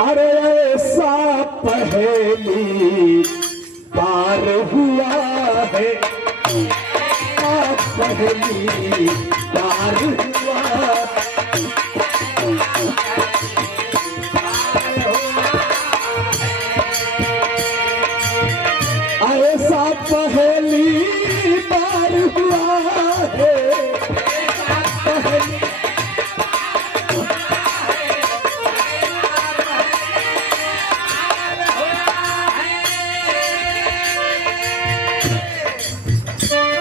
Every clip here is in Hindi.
अरे ऐसा पहेली पार हुआ है, पहेली पार हुआ। ऐसा पहेली पार हुआ है, पहेली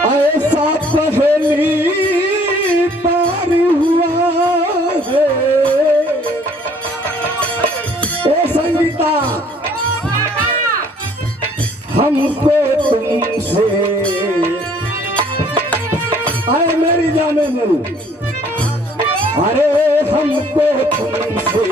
ऐसा पहेली पार हुआ है। ए संगीता, हमको तुमसे आए मेरी जाने मिली, अरे हमको तुमसे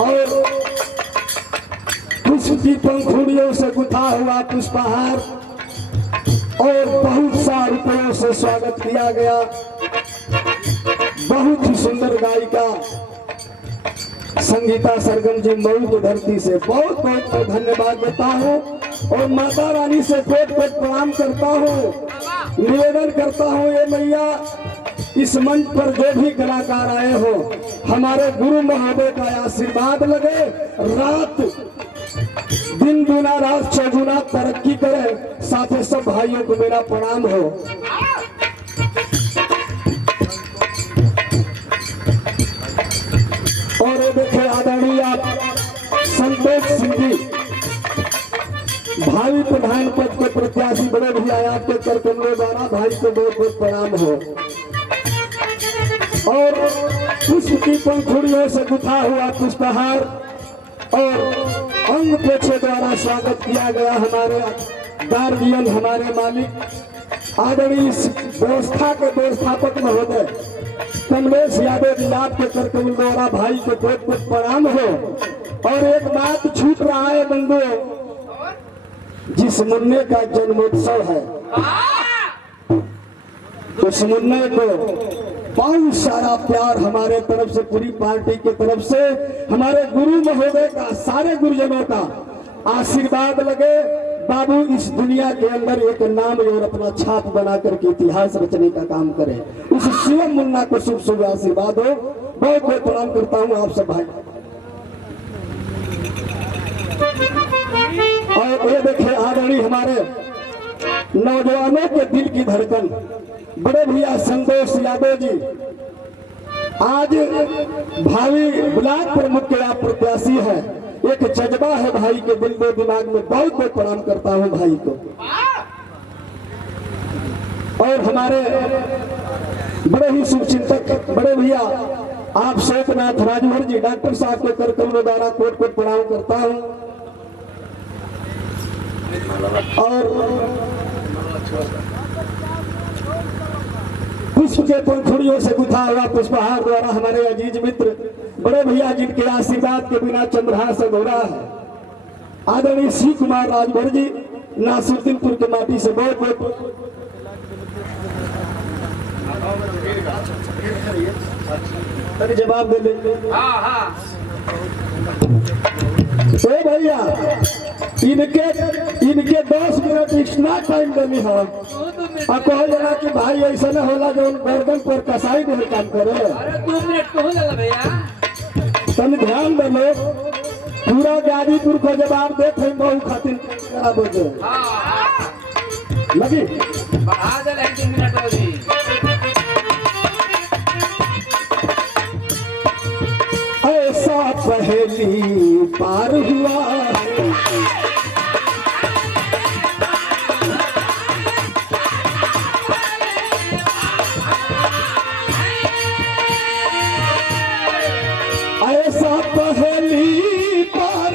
और पुष्प की पंखुड़ियों से गुथा हुआ पुष्पहार और बहुत सा रुपयों से स्वागत किया गया। बहुत ही सुंदर गायिका संगीता सरगम जी मऊ की धरती से बहुत बहुत धन्यवाद देता हूँ और माता रानी से कोट कोट प्रणाम करता हूँ। निवेदन करता हूँ ये मैया, इस मंच पर जो भी कलाकार आए हो, हमारे गुरु महोदय का आशीर्वाद लगे, रात दिन दूना रात चौगुना तरक्की करे। साथ ही सब भाइयों को मेरा प्रणाम हो। और देखे आदरणीय संतोष सिंह जी भावी प्रधान पद के प्रत्याशी बड़े भैया आपके करकमलों द्वारा भाई को बहुत बहुत प्रणाम हो। और पुष्प की पंखुड़ियों से गुथा हुआ पुष्पहार और अंग पोछे द्वारा स्वागत किया गया। हमारे गार्जियन, हमारे मालिक आदरणीय व्यवस्था के व्यवस्थापक महोदय कमलेश यादव जी आपके करकमल द्वारा भाई को बहुत बहुत प्रणाम हो। और एक बात छूट रहा है बंधु, जिस मुन्ने का जन्मोत्सव है उस मुन्ने को बहुत सारा प्यार हमारे तरफ से, पूरी पार्टी की तरफ से, हमारे गुरु महोदय का, सारे गुरुजनों का आशीर्वाद लगे। बाबू इस दुनिया के अंदर एक नाम और अपना छाप बना करके इतिहास रचने का काम करे। उस शिवम मुन्ना को शुभ शुभ आशीर्वाद हो। बहुत बहुत प्रणाम करता हूँ आप सब भाई। और ये देखे आदरणीय हमारे नौजवानों के दिल की धड़कन बड़े भैया संतोष यादव जी आज भावी ब्लॉक प्रमुख के आप प्रत्याशी है। एक जज्बा है भाई के दिल में दिमाग में। बहुत बहुत प्रणाम करता हूं भाई को। और हमारे बड़े ही शुभचिंतक बड़े भैया आप शोकनाथ राजभर जी डॉक्टर साहब के करकमलों द्वारा कोट कोट प्रणाम करता हूं। और पुष्प के पंखुड़ियों से गुथा हुआ पुष्पहार द्वारा हमारे अजीज मित्र बड़े भैया जिनके आशीर्वाद के बिना चंद्रहास अधूरा है, आदरणीय श्री कुमार राजभर जी नासिरुद्दीनपुर के माटी से बहुत बहुत जवाब दे लेंगे। भैया इनके 10 मिनट एक्स्ट्रा टाइम देनी है। कहो जरा कि भाई ऐसा न होला जो गर्दन पर कसाई देर काम करे। अरे 2 मिनट कहो लगा भैया, तन ध्यान दे लो। पूरा गाजीपुर को जवाब दे थे बहु खातिर करा बोझे लगी बढ़ा दे 2 मिनट अभी। ऐसा पहेली पार हुआ ऐसा पहेली पार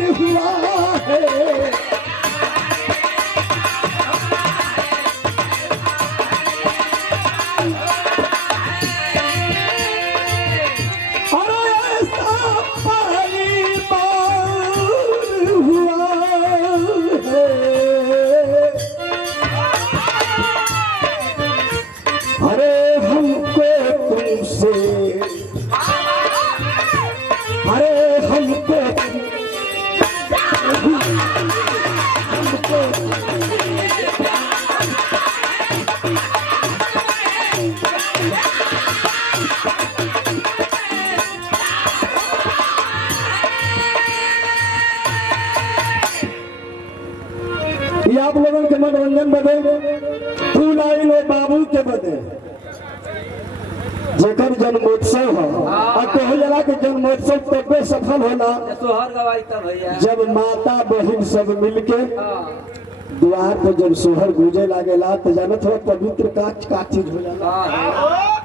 हमको हमको ये आप लोगों के मनोरंजन बदे तू लाइन और बाबू के बदे जेकर जन्मोत्सव है और कहे जला के जन्मोत्सव तबे सफल होला सोहर गवाई था भैया जब माता बहन सब मिलके हाँ द्वार पर जब सोहर गूंजे लागेला तो जाना थोड़ा पवित्र का चीज हो जाला हाँ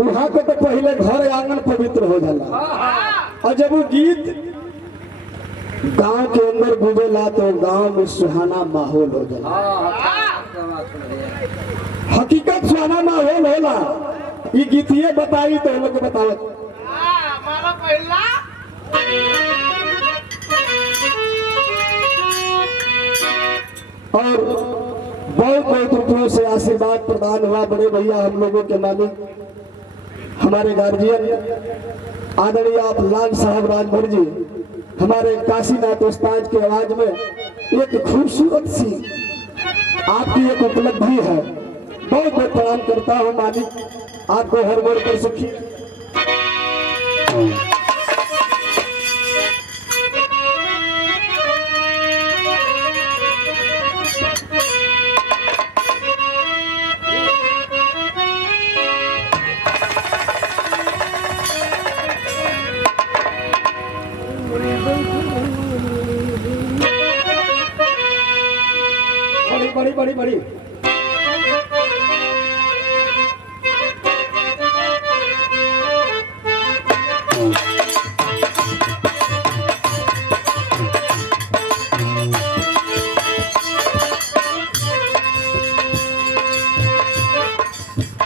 वहां के तो पहले घर आंगन पवित्र हो जाला और जब वो गीत गांव के अंदर गूंजेला तो गांव में सुहाना माहौल हो जाला हकीकत सुहाना माहौल होला ये गीतिए बताई तो हम लोग के बतावत और बहुत बहुत रुपयों से आशीर्वाद प्रदान हुआ बड़े भैया हम लोगों के मालिक हमारे गार्जियन आदरणीय आप लाल साहब राजभर जी हमारे काशीनाथ उस्ताद की आवाज में एक खूबसूरत सी आपकी एक उपलब्धि है बहुत बहुत प्रणाम करता हूँ मालिक आपको हर मोड़ पर सुखी बड़ी बड़ी बड़ी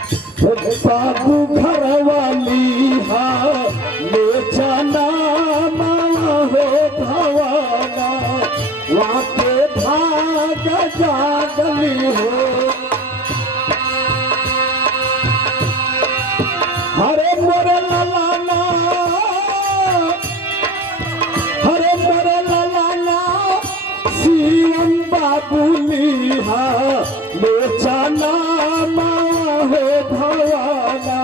बाबू घर वाली ले जाना हो भवाना वहाँ पे भाग जागली हो हरे मोरे ललाना हरे मोरे ललाना सीएम बाबूली ले जाना हो भवाना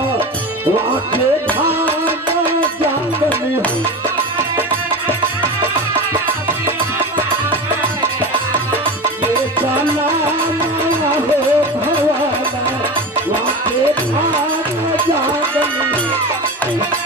वहाँ पे भाग जागली हो जाना हो भवाना वहाँ पे भाग जागली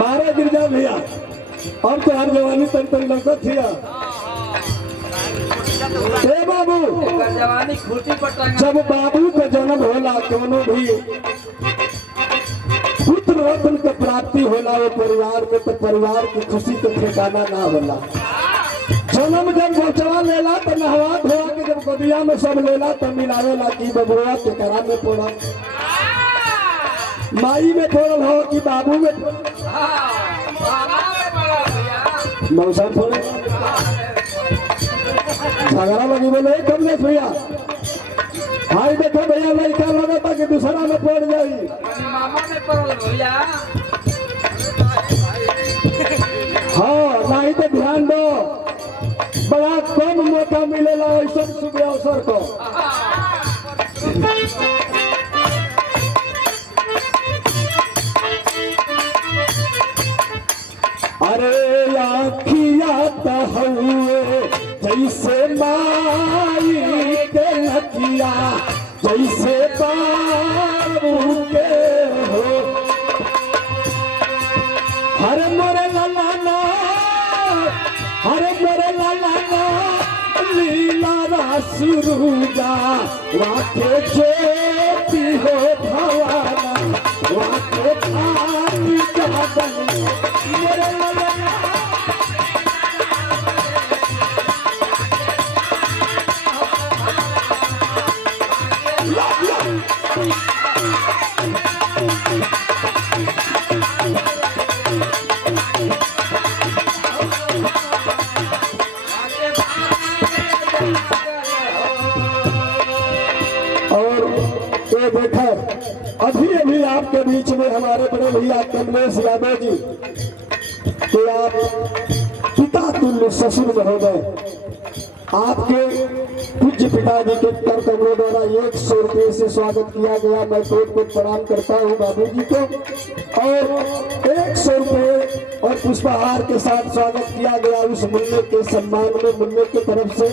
बारह गिरजा भैया अब तो हर जवानी तन तन लगता थी ए बाबू जवानी खूटी पटांगा जब बाबू का जन्म होला कोनो भी पुत्र रत्न के प्राप्ति होला वो परिवार में तो परिवार की खुशी के ठिकाना ना होला जन्म जब बचवा लेला तो नहवा धोवा के जब गदिया में सब लेला तो मिलावेला की बबुआ के करा में पड़ा माई में पड़ल हो कि बाबू में मौसा पड़े झगड़ा लगी बोले कमलेश भैया भाई देखो भैया लड़का लगा था कि दूसरा में पड़ जाई मामा में पड़ल भैया हाँ नहीं तो ध्यान दो बड़ा कम मौका मिलेला ऐसा शुभ अवसर को अरे आखिया तो हुए जैसे माई के लखिया जैसे बाबू के हो हरे मोरे ललाना हरे मोरे ललाना लीला रासुरुजा वाके ज्योति हो भवाना वाके भाई जागली मोरे ललाना आपके बीच में हमारे बड़े भैया कमलेश यादव जी कि आप पिता तुल्य ससुर महोदय आपके पूज्य पिताजी के कर कमलों द्वारा 100 रुपये से स्वागत किया गया। मैं कोट प्रणाम करता हूँ बाबू जी को और 100 रुपये और पुष्पहार के साथ स्वागत किया गया उस मुन्ने के सम्मान में। मुन्ने की तरफ से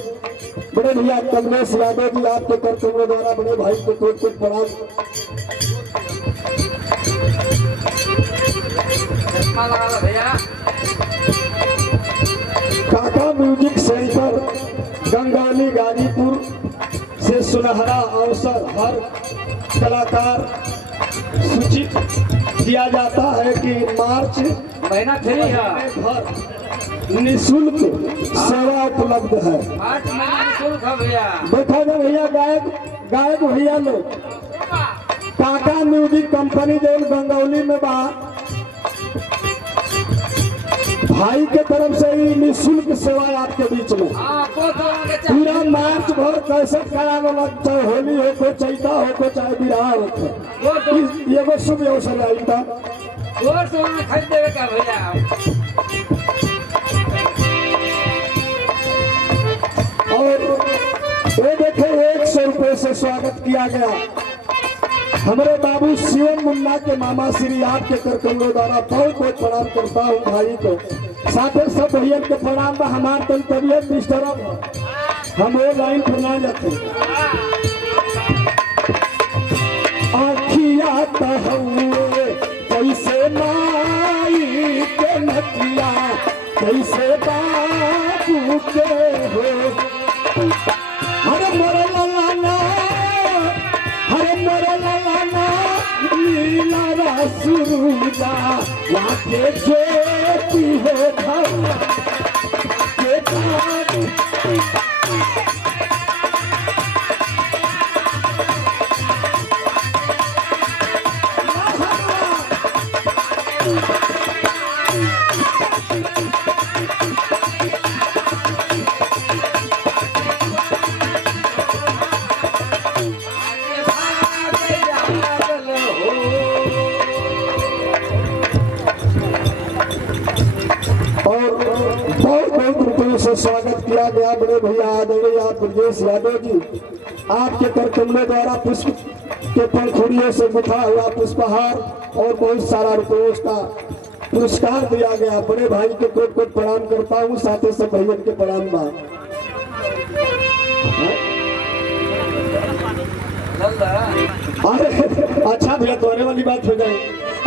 बड़े भैया कमलेश यादव जी आपके कर कमलों द्वारा बड़े भाई को कोट प्रणाम। चश्मा लगा लो भैया। काका म्यूजिक सेंटर गंगाली गाजीपुर से सुनहरा अवसर हर कलाकार सूचित किया जाता है कि मार्च महीना फ्री है। भर निःशुल्क सेवा उपलब्ध है। मार्च महीना निःशुल्क है भैया। देखा जाए भैया गायक भैया लोग काका म्यूजिक कंपनी जो गंगौली में बा भाई के तरफ से ही निःशुल्क सेवा आपके बीच में हाँ, पूरा मार्च भर कैसेट करावे लग चाहे होली हो को चैता हो को चाहे बिरहा हो ये वो शुभ अवसर आई था। जोर से उन्होंने खरीद देवे का भैया। और ये देखे 100 रुपये से स्वागत किया गया हमारे बाबू शिवम मुन्ना के मामा श्री आपके कर कमलों द्वारा बहुत बहुत प्रणाम करता हूँ भाई को। साथ ही सब भैया के प्रणाम बा। हमारे तन तबियत डिस्टर्ब हम वो लाइन पर ना जाते। आखिया कहूए कैसे माई के नकिया कैसे बाबू के हो हरे मोरे लाला हरे मोरे लाला लीला रसूला लाके ज्योति हो धरा के धाम से स्वागत किया गया बड़े भैया आदरणीय आप ब्रजेश यादव जी आपके कर कमलों द्वारा पुष्प के पंखुड़ियों से गुथा हुआ पुष्पहार और बहुत सारा रुपयों का पुरस्कार दिया गया। बड़े भाई के कोट कोट प्रणाम करता हूँ। साथ ही सब भैया के प्रणाम बा। अरे अच्छा भैया तोरे वाली बात हो जाए।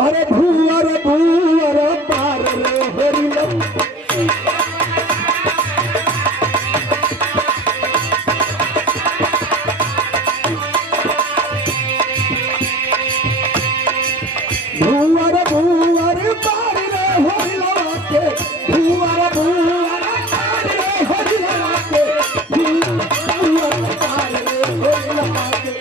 अरे भूअर भूअर पार रे होरी भूअर भूअर पार रे होरी के भूअर भूअर पार रे होरी के भूअर पार रे होरी के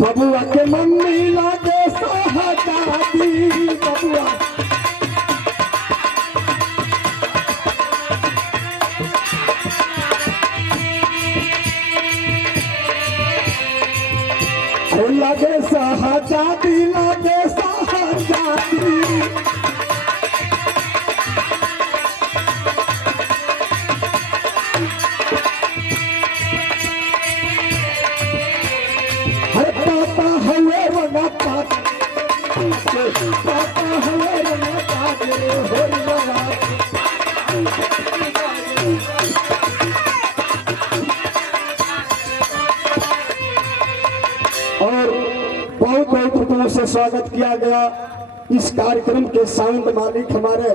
बबुआ के मम्मी लागे सहजादी बबुआ लागे सहजादी लागे सहजादी हर पापा हवे रंगा पापा हवे रंगा पापा हो रहा और बहुत बहुत रुपयों से स्वागत किया गया। इस कार्यक्रम के साउंड मालिक हमारे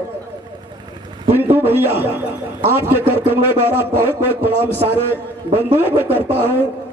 पिंटू भैया आपके कर कमलों द्वारा बहुत बहुत प्रणाम सारे बंधुओं को करता हूँ।